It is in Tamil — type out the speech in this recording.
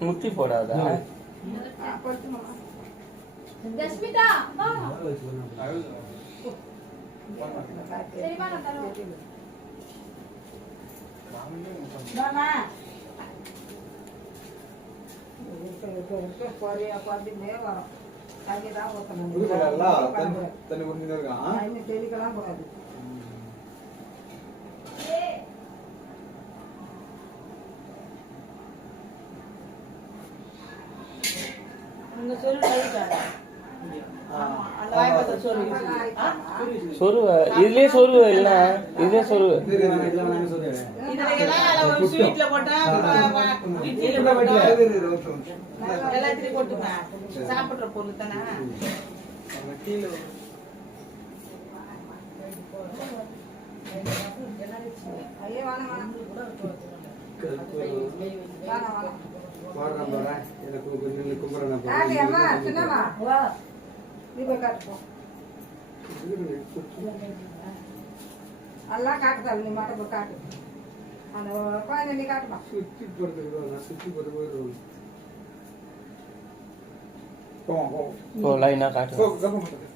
முத்தி போடாதா ஜஸ்மிதா வா சரி வா நான் தரோம் மாமா போறியா பாதிமே வரோம் அங்கதான் ஓட்டணும் இதுல தண்ணி குடிச்சிட்டே இருக்கான் இன்னும் தெளிக்கலாம் கூடாது நீங்க சொல்லு டைட்டாடா சொருவ இதுலயே சொருவ இல்ல இதுலயே சொருவ ஸ்வீட்ல போட்டா இட்லில போட்டா எல்லாத்தையும் போட்டுமா சாப்பிடுற பொருள் தானே ஐயோ வாங்க வாங்க வாடா எனக்கு கொஞ்சம் கும்பறனா ஆடி அம்மா சின்னம்மா வா நீ போய் காட்டுப்போ எல்லாம் காட்டுதா நீ மட்டும் போய் காட்டு அந்த குழந்தை நீ காட்டுமா சுத்தி போறது லைனா காட்டு